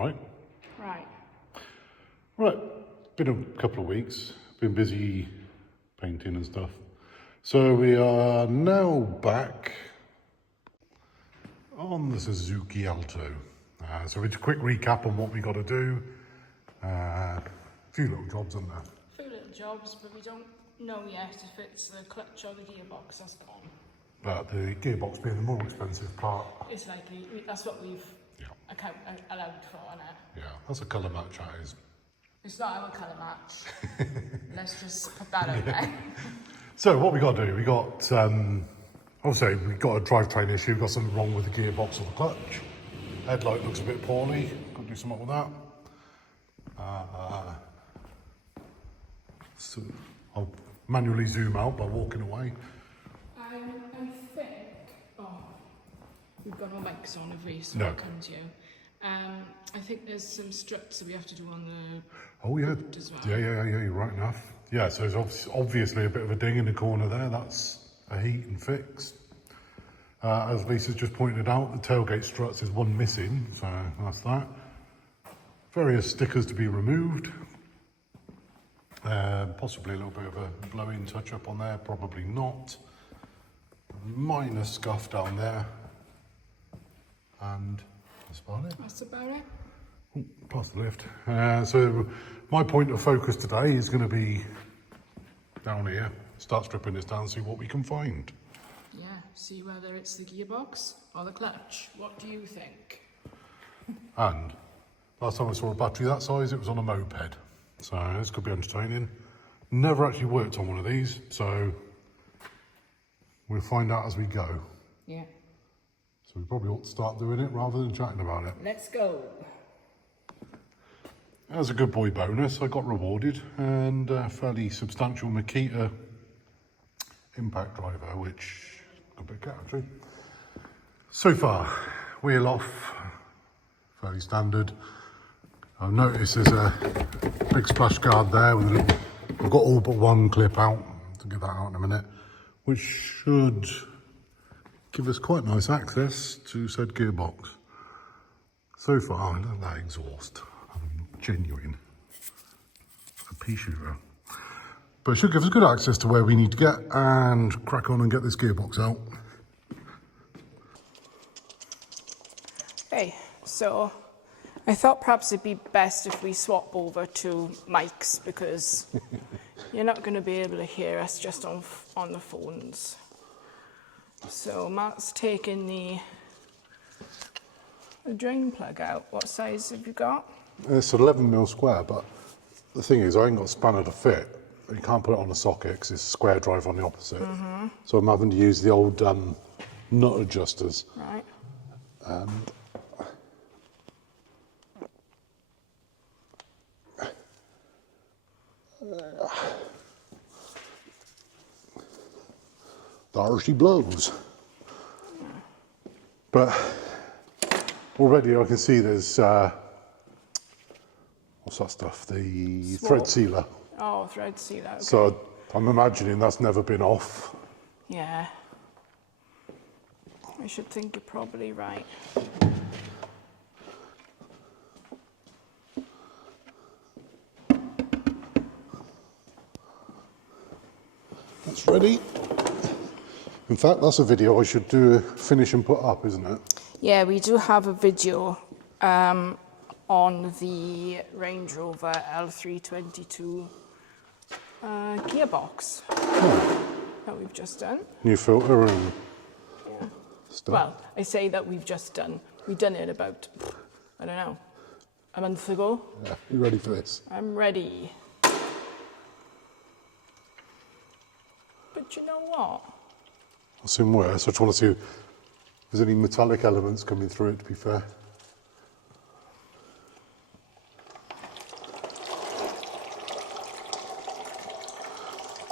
right? Right. Right, been a couple of weeks, been busy painting and stuff. So we are now back on the Suzuki Alto. So it's a quick recap on what we got to do. A few little jobs on there. A few little jobs, but we don't know yet if it's the clutch or the gearbox that's gone. But the gearbox being the more expensive part. It's likely, that's what we've allowed for, isn't it? Yeah, that's a colour match, that is. It's not our colour match. Let's just put that out there. So what we got to do, we got, obviously we got a drivetrain issue, got something wrong with the gearbox or the clutch. Headlight looks a bit poorly, got to do something with that. So I'll manually zoom out by walking away. I think, we've got our mics on if we No. come to you. I think there's some struts that we have to do on the Oh yeah, boot as well. yeah, you're right enough. Yeah, so there's obviously a bit of a ding in the corner there, that's a heat and fix. As Lisa's just pointed out, the tailgate struts is one missing, so that's that. Various stickers to be removed. Possibly a little bit of a blow-in touch-up on there, probably not. Minor scuff down there. And that's about it. That's about it. Oh, past the lift. So my point of focus today is going to be down here. Start stripping this down, see what we can find. Yeah, see whether it's the gearbox or the clutch. What do you think? And last time I saw a battery that size, it was on a moped. So this could be entertaining. Never actually worked on one of these, so we'll find out as we go. Yeah. So we probably ought to start doing it rather than chatting about it. Let's go. As a good boy bonus, I got rewarded and a fairly substantial Makita impact driver, which got a bit actually. So far, wheel off, fairly standard. I've noticed there's a big splash guard there with a little, I've got all but one clip out, to get that out in a minute, which should give us quite nice access to said gearbox. So far, look at that exhaust. Genuine. A pea shooter. But it should give us good access to where we need to get and crack on and get this gearbox out. Okay, so I thought perhaps it'd be best if we swap over to mics because you're not going to be able to hear us just on the phones. So Mark's taking the drain plug out. What size have you got? It's 11mm square, but the thing is I ain't got a spanner to fit. You can't put it on a socket because it's a square drive on the opposite. So I'm having to use the old nut adjusters. Right. And there she blows. But already I can see there's what's that stuff? The thread sealer. Oh, thread sealer. Okay. So I'm imagining that's never been off. Yeah. I should think you're probably right. That's ready. In fact, that's a video I should do, finish and put up, isn't it? Yeah, we do have a video on the Range Rover L322 gearbox that we've just done. New filter and stuff. Well, I say that we've just done. We've done it about, I don't know, a month ago. Yeah, you ready for this? I'm ready. But you know what? I'll soon worse. I just want to see if there's any metallic elements coming through it, to be fair.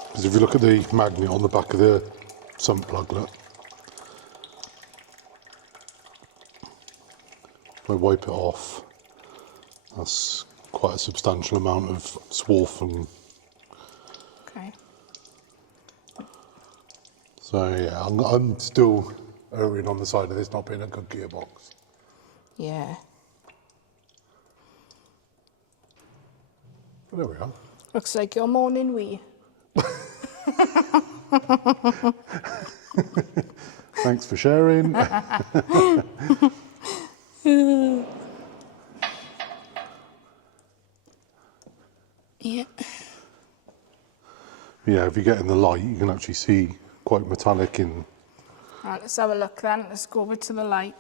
Because if you look at the magnet on the back of the sump plug, look. If I wipe it off, that's quite a substantial amount of swarf and... Okay. So yeah, I'm still erring on the side of this not being a good gearbox. Yeah. There we are. Looks like your morning wee. Thanks for sharing. Yeah. Yeah, if you get in the light, you can actually see quite metallic in. Right, let's have a look then. Let's go over to the light.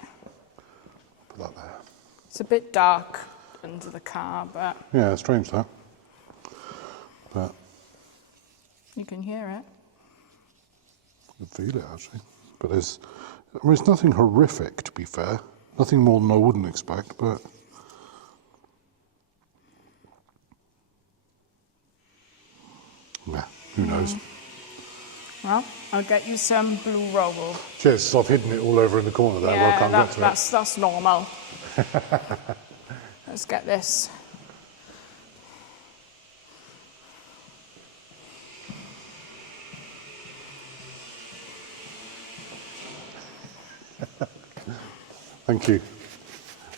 Put that there. It's a bit dark under the car, but Yeah, strange that. But you can hear it. I can feel it actually. But there's nothing horrific, to be fair. Nothing more than I wouldn't expect, but. Yeah, who knows? Well, I'll get you some blue roll. Cheers, so I've hidden it all over in the corner there where I can't get to it. That's normal. Let's get this. Thank you,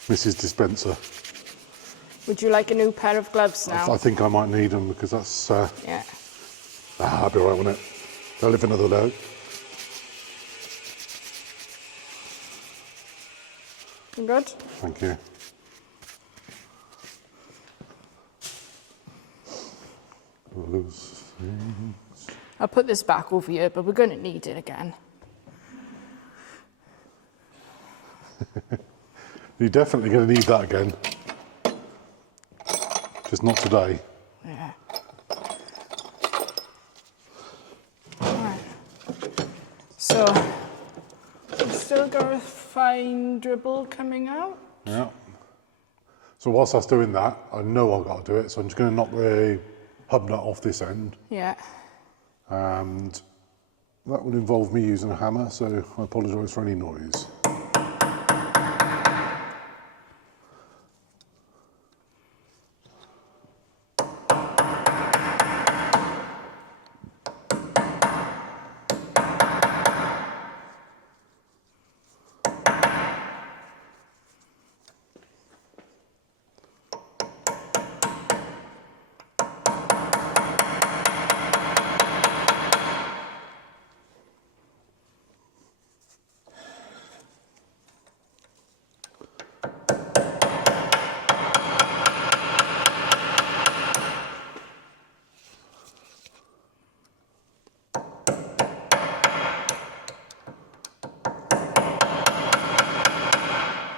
Mrs. Dispenser. Would you like a new pair of gloves now? I think I might need them because that's. Yeah. I'll be all right, won't it? They'll live another day. You good? Thank you. Those things. I'll put this back over here, but we're going to need it again. You're definitely going to need that again. Just not today. Yeah. Right. So, we've still got a fine dribble coming out. Yeah. So whilst that's doing that, I know I've got to do it, so I'm just going to knock the hub nut off this end. Yeah. And that will involve me using a hammer, so I apologise for any noise.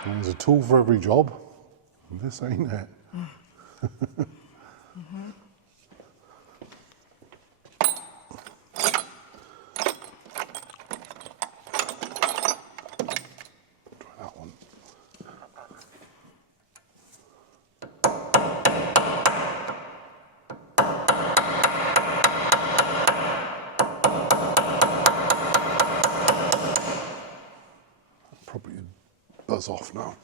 There's a tool for every job. This ain't it. Try that one. Probably buzz off now.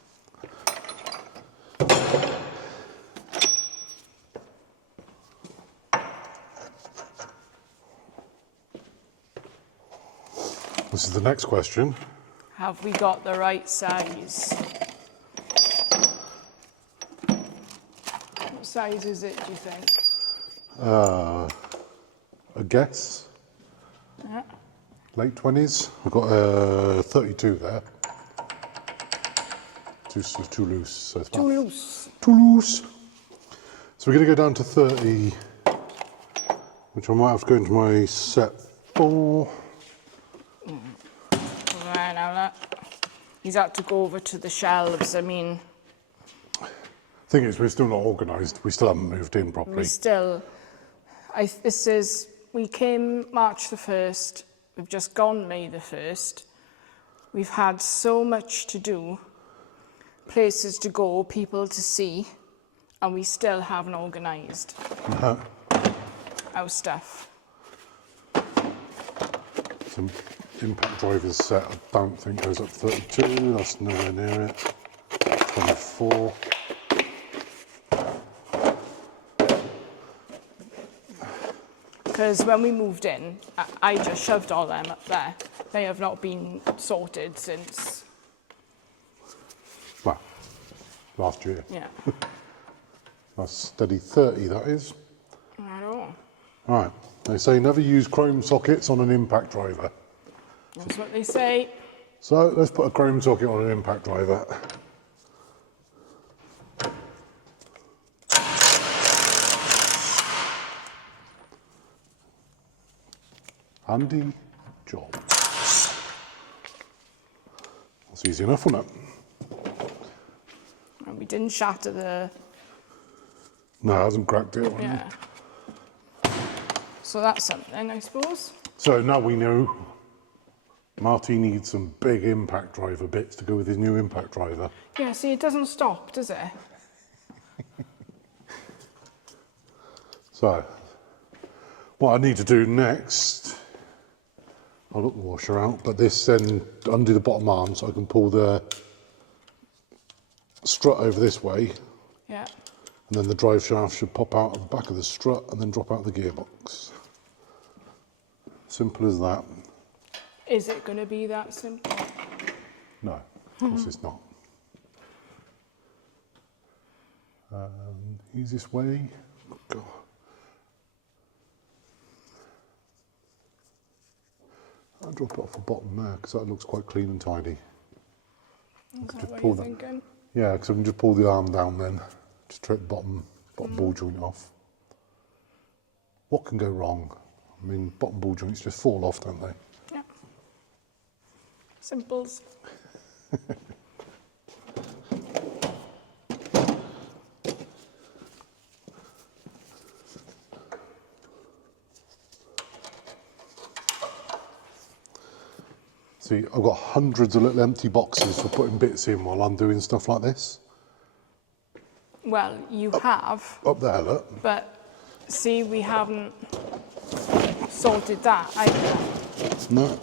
This is the next question. Have we got the right size? What size is it, do you think? A guess. Yeah. Late 20s. I've got a 32 there. Too loose. So it's Too loose. Too loose. So we're going to go down to 30, which I might have to go into my set 4. Right, now that he's had to go over to the shelves. I mean, Thing is, we're still not organised. We still haven't moved in properly. we came March the 1st. We've just gone May the 1st. We've had so much to do, places to go, people to see, and we still haven't organised our stuff. Some impact drivers set, I don't think goes up to 32. That's nowhere near it. 24. Because when we moved in, I just shoved all them up there. They have not been sorted since, Well, last year. yeah. That's steady 30, that is. Right, they say never use chrome sockets on an impact driver. That's what they say. So let's put a chrome socket on an impact driver. Handy job. That's easy enough, wasn't it? And we didn't shatter the... No, it hasn't cracked it. Yeah. So that's something, I suppose. So now we know Marty needs some big impact driver bits to go with his new impact driver. Yeah, see, it doesn't stop, does it? So, what I need to do next, I'll look the washer out, but this then undo the bottom arm so I can pull the strut over this way, Yeah. and then the drive shaft should pop out of the back of the strut and then drop out the gearbox. Simple as that. Is it going to be that simple? No, of course it's not. Easiest way. God. I'll drop it off the bottom there because that looks quite clean and tidy. Is that Just what pull you're that. thinking? Yeah, because I can just pull the arm down then. Just take the bottom ball joint off. What can go wrong? I mean, bottom ball joints just fall off, don't they? Yeah. Simples. See, I've got hundreds of little empty boxes for putting bits in while I'm doing stuff like this. Well, you have, Up there, look. but see, we haven't sorted that either. No.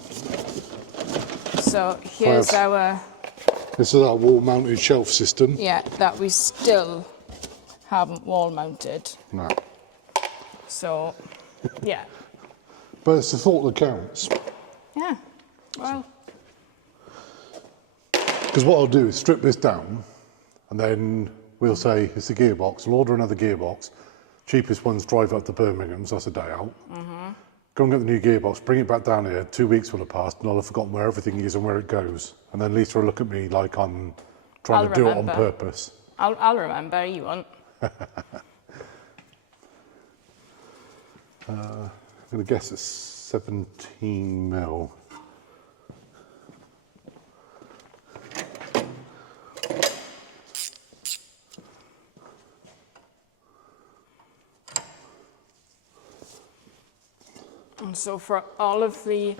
So here's our, This is our wall-mounted shelf system. yeah, that we still haven't wall mounted. No. So, yeah. But it's the thought that counts. Yeah, well, Because what I'll do is strip this down, and then we'll say it's the gearbox. We'll order another gearbox. Cheapest one's drive up to Birmingham, so that's a day out. Go and get the new gearbox, bring it back down here. 2 weeks will have passed, and I'll have forgotten where everything is and where it goes. And then Lisa will look at me like I'm trying I'll to do it remember. on purpose. I'll remember, you won't. I'm going to guess it's 17 mil. And so for all of the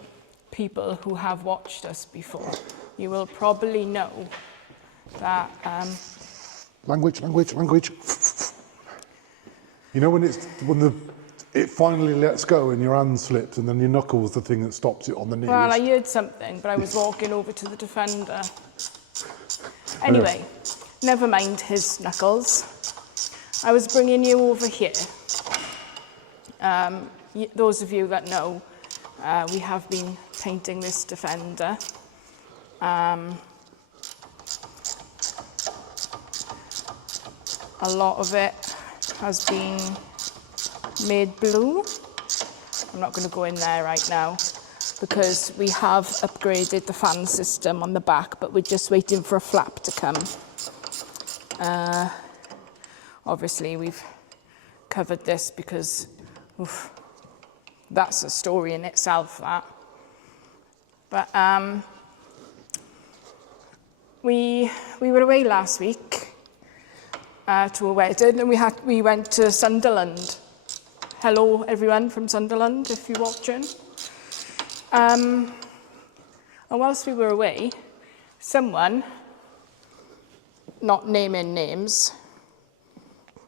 people who have watched us before, you will probably know that Language. You know when it finally lets go and your hand slips and then your knuckle's the thing that stops it on the knees? well, I heard something, but I was walking over to the Defender. Anyway, never mind his knuckles. I was bringing you over here. Those of you that know, we have been painting this Defender. A lot of it has been made blue. I'm not going to go in there right now because we have upgraded the fan system on the back, but we're just waiting for a flap to come. Obviously, we've covered this because that's a story in itself, that. But we were away last week to a wedding, and we went to Sunderland. Hello, everyone from Sunderland, if you're watching. And whilst we were away, someone, not naming names,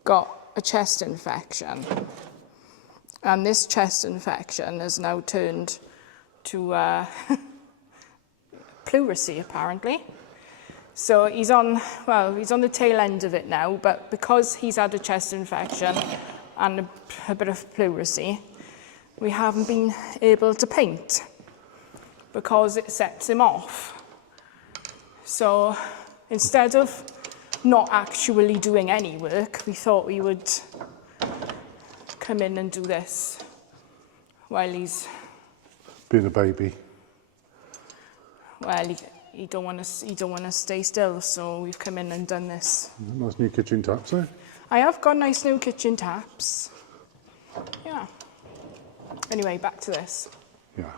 got a chest infection. And this chest infection has now turned to pleurisy, apparently. So he's on the tail end of it now, but because he's had a chest infection and a bit of pleurisy, we haven't been able to paint because it sets him off. So instead of not actually doing any work, we thought we would come in and do this while he's, Being a baby. well, he don't want to stay still, so we've come in and done this. Nice new kitchen taps, eh? I have got nice new kitchen taps. Yeah. Anyway, back to this. Yeah.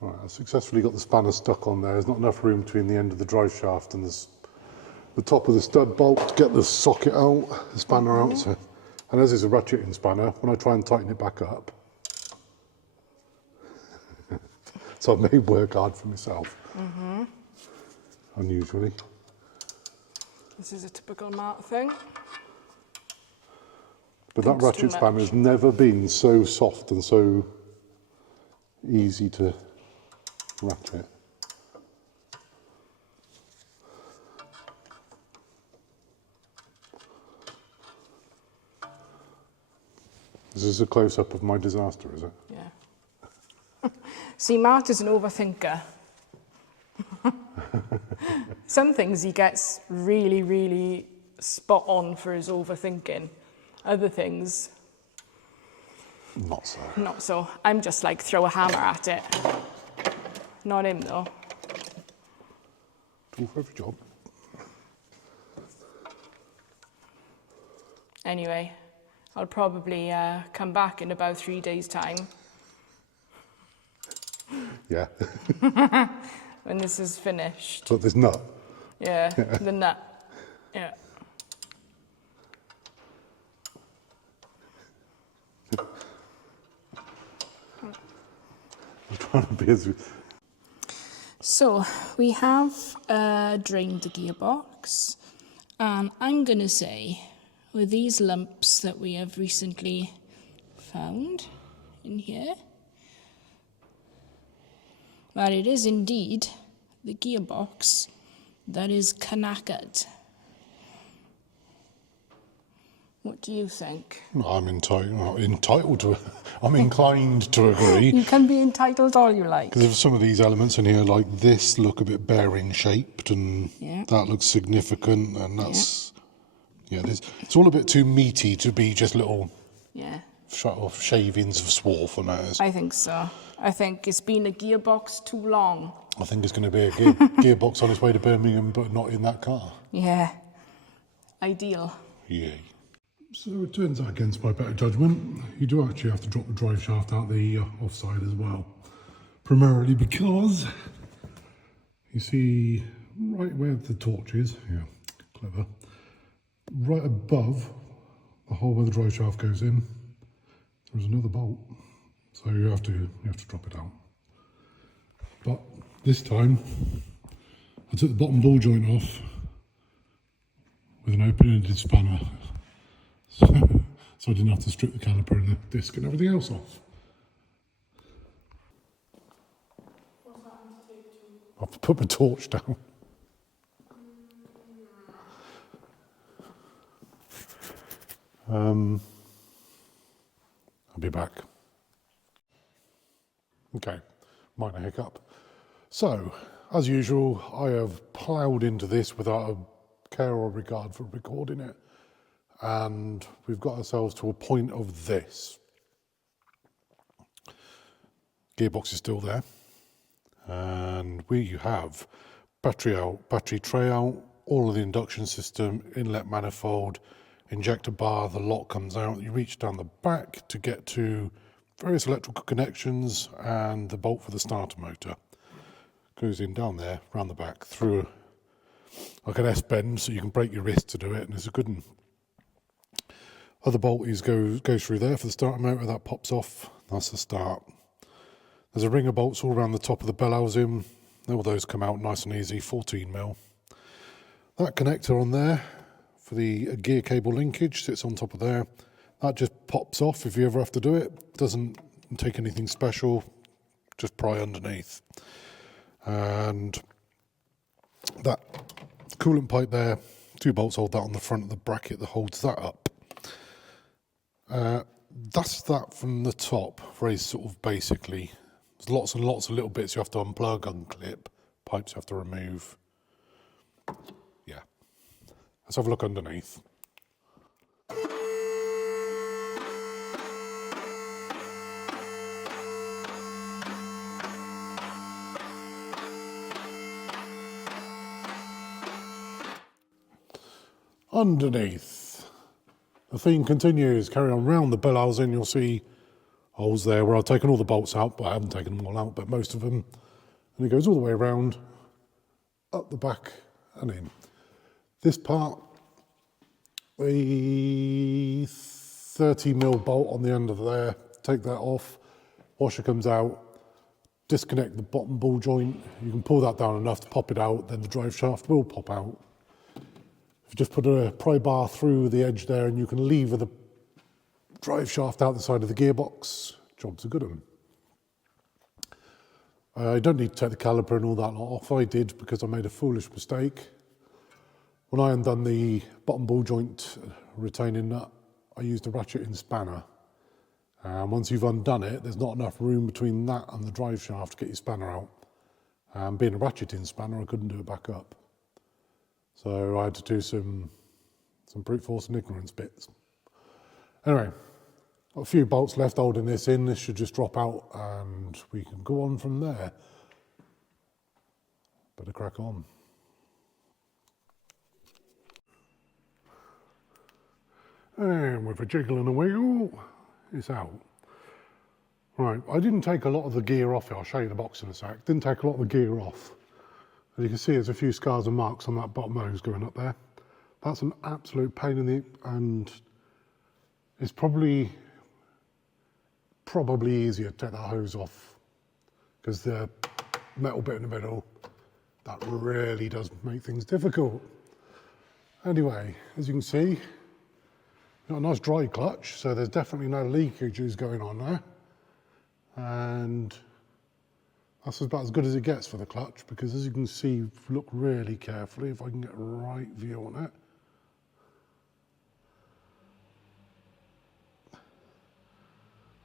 Right, I successfully got the spanner stuck on there. There's not enough room between the end of the drive shaft and the top of the stud bolt to get the socket out, the spanner out. So, and as it's a ratcheting spanner, when I try and tighten it back up, so I've made work hard for myself. Unusually. This is a typical Mart thing. But that ratchet spanner has never been so soft and so easy to ratchet. This is a close-up of my disaster, is it? Yeah. See, Mart is an overthinker. Some things he gets really, really spot on for his overthinking. Other things, Not so. not so. I'm just like, throw a hammer at it. Not him, though. Tool for every job. Anyway, I'll probably come back in about 3 days' time Yeah. when this is finished. But there's nut. Yeah, the nut. Yeah. I'm trying to be as... So we have drained the gearbox, and I'm going to say, with these lumps that we have recently found in here, that it is indeed the gearbox that is knackered. What do you think? I'm entitled to... I'm inclined to agree. You can be entitled all you like. Because some of these elements in here, like this, look a bit bearing shaped, and Yeah. that looks significant, and that's... Yeah, it's all a bit too meaty to be just little Yeah, shavings of swarf and that is. I think so. I think it's been a gearbox too long. I think it's going to be a gearbox on its way to Birmingham, but not in that car. Yeah, ideal. Yay. So it turns out, against my better judgment, you do actually have to drop the drive shaft out the offside as well. Primarily because you see right where the torch is, yeah, clever, right above the hole where the drive shaft goes in, there's another bolt. So you have to drop it out. But this time, I took the bottom ball joint off with an open-ended spanner. So I didn't have to strip the caliper and the disc and everything else off. I've put my torch down. I'll be back. Okay, minor hiccup. So, as usual, I have ploughed into this without a care or regard for recording it. And we've got ourselves to a point of this. Gearbox is still there. And we have battery out, battery tray out, all of the induction system, inlet manifold, injector bar, the lock comes out. You reach down the back to get to various electrical connections and the bolt for the starter motor. Goes in down there, round the back, through like an S-bend, so you can break your wrist to do it, and it's a good one. Other bolt goes through there for the starter motor, that pops off, that's the start. There's a ring of bolts all around the top of the bell housing, all those come out nice and easy, 14mm. That connector on there for the gear cable linkage sits on top of there. That just pops off if you ever have to do it. Doesn't take anything special, just pry underneath. And that coolant pipe there, 2 bolts hold that on the front of the bracket that holds that up. That's that from the top, very sort of basically. There's lots and lots of little bits you have to unplug, unclip, pipes you have to remove. Yeah. Let's have a look underneath. underneath. The theme continues. Carry on round the bell housing. You'll see holes there where I've taken all the bolts out, but I haven't taken them all out, but most of them. And it goes all the way around, up the back and in. This part, the 30mm bolt on the end of there, take that off, washer comes out, disconnect the bottom ball joint. You can pull that down enough to pop it out, then the drive shaft will pop out. You just put a pry bar through the edge there and you can lever the drive shaft out the side of the gearbox. Job's a good one. I don't need to take the caliper and all that lot off. I did because I made a foolish mistake. When I undone the bottom ball joint retaining nut, I used a ratcheting spanner. And once you've undone it, there's not enough room between that and the drive shaft to get your spanner out. And being a ratcheting spanner, I couldn't do it back up. So I had to do some brute force and ignorance bits. Anyway, got a few bolts left holding this in. This should just drop out and we can go on from there. Better crack on. And with a jiggle and a wiggle, it's out. Right, I didn't take a lot of the gear off it. I'll show you the box in a sec. Didn't take a lot of the gear off. As you can see, there's a few scars and marks on that bottom hose going up there. That's an absolute pain in the, and it's probably easier to take that hose off because the metal bit in the middle, that really does make things difficult. Anyway, as you can see, got a nice dry clutch, so there's definitely no leakages going on there. And that's about as good as it gets for the clutch, because as you can see, look really carefully, if I can get a right view on it.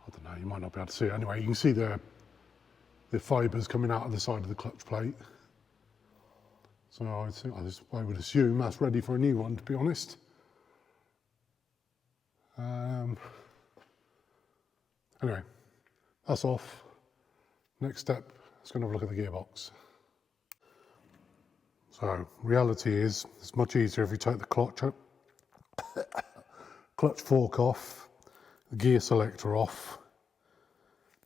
I don't know, you might not be able to see it. Anyway, you can see the fibres coming out of the side of the clutch plate. So I would assume that's ready for a new one, to be honest. Anyway, that's off. Next step, let's go and have a look at the gearbox. So, reality is, it's much easier if you take the clutch fork off, the gear selector off,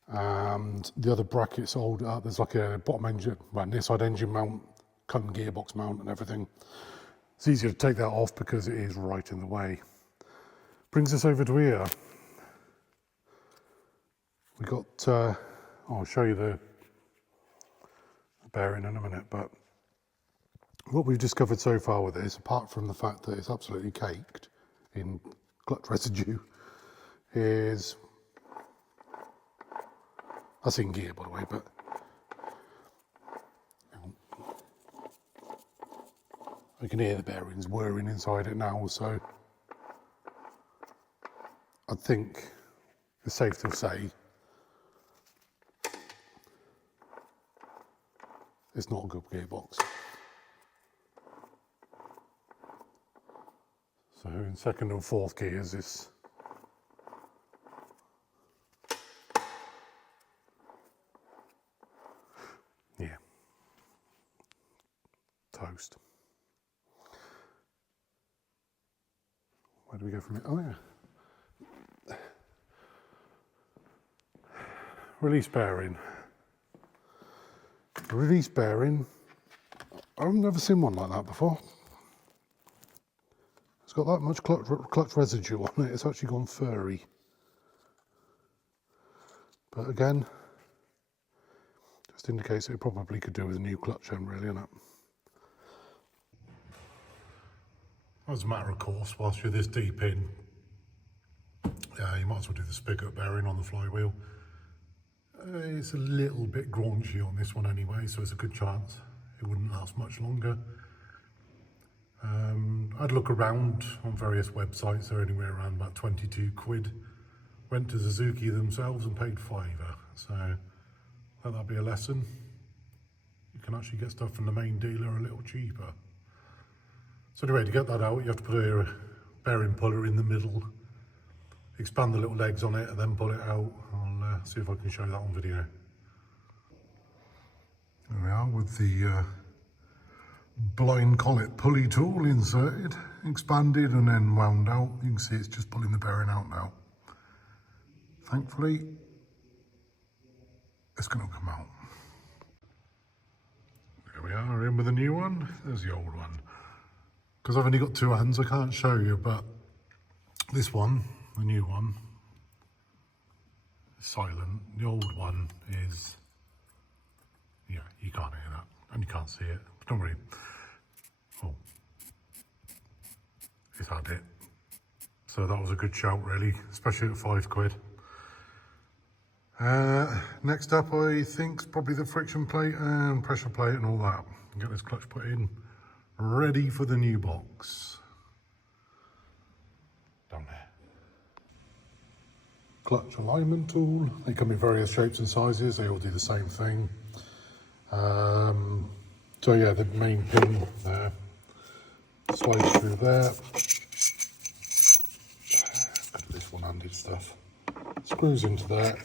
and the other brackets hold up. There's like a bottom engine, well, near side engine mount, come gearbox mount and everything. It's easier to take that off because it is right in the way. Brings us over to here. We got, I'll show you the bearing in a minute, but what we've discovered so far with this, apart from the fact that it's absolutely caked in clutch residue, is, that's in gear by the way, but I can hear the bearings whirring inside it now, so I think it's safe to say it's not a good gearbox. So in second and fourth gears, it's yeah, toast. Where do we go from here? Oh yeah. Release bearing. Release bearing, I've never seen one like that before. It's got that much clutch residue on it, it's actually gone furry. But again, just indicates it probably could do with a new clutch end, really, isn't it? As a matter of course, whilst you're this deep in, you might as well do the spigot bearing on the flywheel. It's a little bit graunchy on this one anyway, so it's a good chance it wouldn't last much longer. I'd look around on various websites, they're anywhere around about 22 quid. Went to Suzuki themselves and paid £5, so let that be a lesson. You can actually get stuff from the main dealer a little cheaper. So anyway, to get that out, you have to put a bearing puller in the middle, expand the little legs on it and then pull it out. I'll see if I can show that on video. There we are with the blind collet pulley tool inserted, expanded and then wound out. You can see it's just pulling the bearing out now. Thankfully, it's going to come out. There we are, in with the new one. There's the old one. Because I've only got two hands, I can't show you, but this one, the new one, is silent. The old one is, yeah, you can't hear that, and you can't see it. Don't worry. Oh, it's had it. So that was a good shout, really, especially at £5. Next up, I think, is probably the friction plate and pressure plate and all that. Get this clutch put in, ready for the new box. Down there. Clutch alignment tool. They come in various shapes and sizes. They all do the same thing. So yeah, the main pin there slides through there. This one-handed stuff. Screws into there.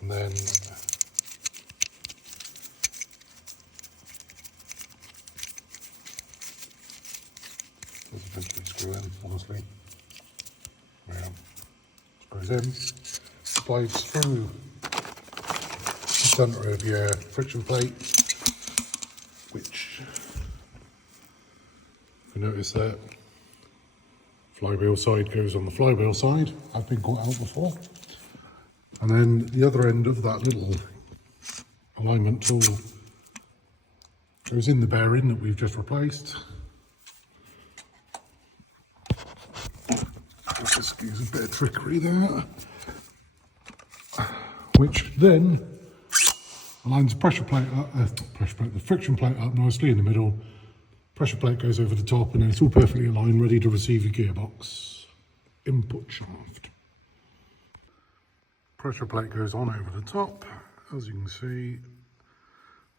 And then there's eventually screw in, honestly. Yeah. Screws in, slides through the centre of your friction plate, which, if you notice that, flywheel side goes on the flywheel side. I've been caught out before. And then the other end of that little alignment tool goes in the bearing that we've just replaced. Let's excuse a bit of trickery there. Which then aligns the pressure plate up, the friction plate up nicely in the middle. Pressure plate goes over the top, and then it's all perfectly aligned, ready to receive your gearbox input shaft. Pressure plate goes on over the top. As you can see,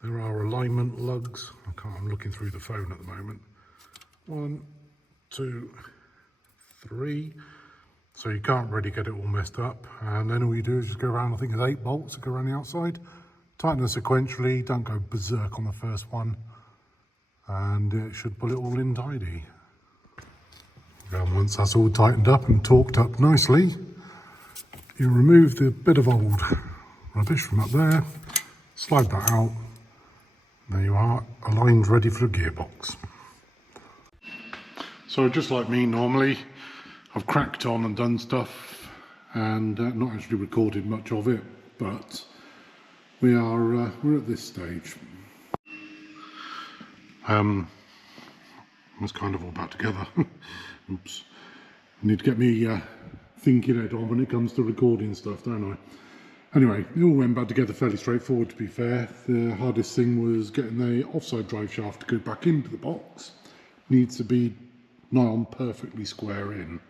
there are alignment lugs. I'm looking through the phone at the moment. 1, 2, 3. So you can't really get it all messed up. And then all you do is just go around, I think there's 8 bolts that go around the outside. Tighten them sequentially, don't go berserk on the first one. And it should pull it all in tidy. And once that's all tightened up and torqued up nicely, you remove the bit of old rubbish from up there, slide that out, there you are, aligned, ready for the gearbox. So just like me normally, I've cracked on and done stuff and not actually recorded much of it, but we're at this stage. It's kind of all back together. Oops. I need to get me thinking head on when it comes to recording stuff, don't I? Anyway, it all went back together fairly straightforward, to be fair. The hardest thing was getting the offside drive shaft to go back into the box. Needs to be nigh on perfectly square in.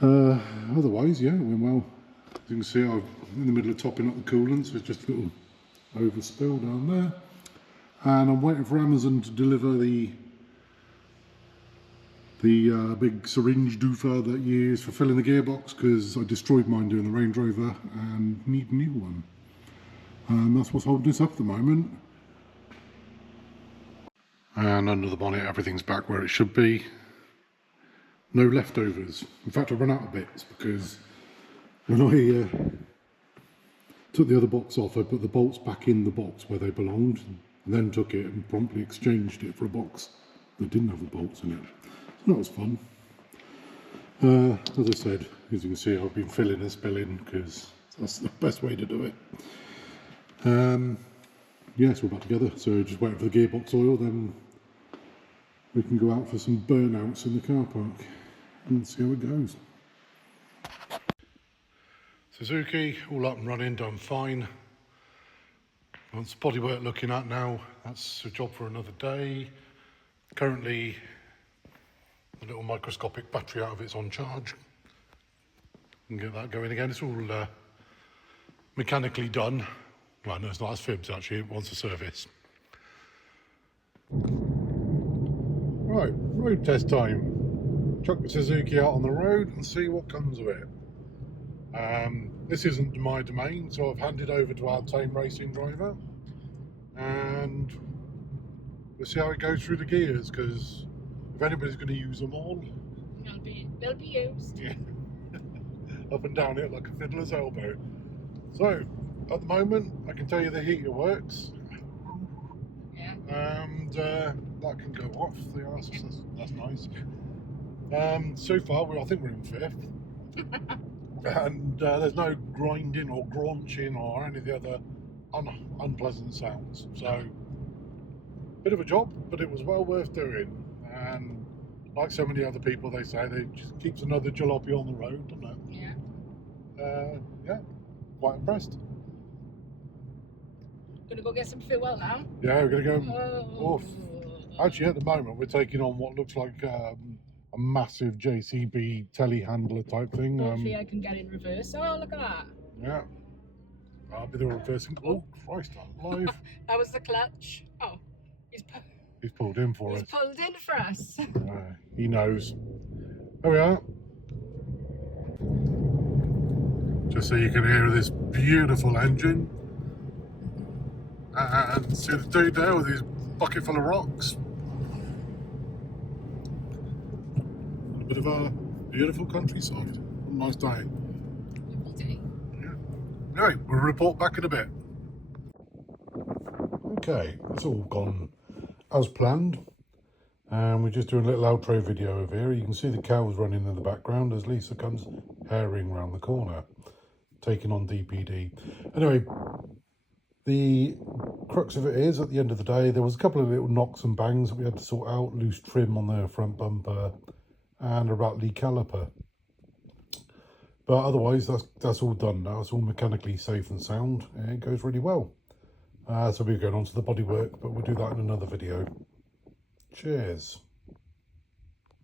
Otherwise, yeah, it went well. As you can see, I'm in the middle of topping up the coolant, so it's just a little overspill down there. And I'm waiting for Amazon to deliver the big syringe doofer that you use for filling the gearbox, because I destroyed mine doing the Range Rover and need a new one. And that's what's holding us up at the moment. And under the bonnet, everything's back where it should be. No leftovers. In fact, I ran out of bits because when I took the other box off, I put the bolts back in the box where they belonged, and then took it and promptly exchanged it for a box that didn't have the bolts in it. So that was fun. As I said, as you can see, I've been filling and spilling because that's the best way to do it. Yes, we're back together, so just waiting for the gearbox oil, then we can go out for some burnouts in the car park and see how it goes. Suzuki, all up and running, done fine. That's bodywork looking at now. That's a job for another day. Currently, the little microscopic battery out of it's on charge. And get that going again. It's all mechanically done. Well, no, it's not as fibs actually, it wants a service. Right, road test time. Chuck the Suzuki out on the road and see what comes of it. This isn't my domain, so I've handed over to our tame racing driver. and we'll see how it goes through the gears, because if anybody's going to use them all, they'll be used. yeah, up and down it like a fiddler's elbow. So at the moment I can tell you the heater works, Yeah. and that can go off. That's nice. So far I think we're in fifth. And there's no grinding or graunching or any of the other unpleasant sounds. So, bit of a job, but it was well worth doing. And like so many other people, they say, it just keeps another jalopy on the road, doesn't it? Yeah. Yeah, quite impressed. Gonna go get some fuel now. Yeah, we're gonna go. Oh. Actually, at the moment, we're taking on what looks like a massive JCB telehandler type thing. Hopefully I can get in reverse. Oh, look at that. Yeah. I'll be the reversing. Oh, Christ, I'm alive. That was the clutch. Oh, He's pulled in for us. he's pulled in for us. He knows. There we are. Just so you can hear this beautiful engine. And see the dude there with his bucket full of rocks. A bit of a beautiful countryside. What a nice day. Yeah. Anyway, we'll report back in a bit. Okay, it's all gone as planned. And we're just doing a little outro video of here. You can see the cows running in the background as Lisa comes herring round the corner, taking on DPD. Anyway, the crux of it is, at the end of the day, there was a couple of little knocks and bangs that we had to sort out. Loose trim on the front bumper and a rattly caliper. But otherwise, that's all done now. It's all mechanically safe and sound, and it goes really well. So we're going on to the bodywork, but we'll do that in another video. Cheers.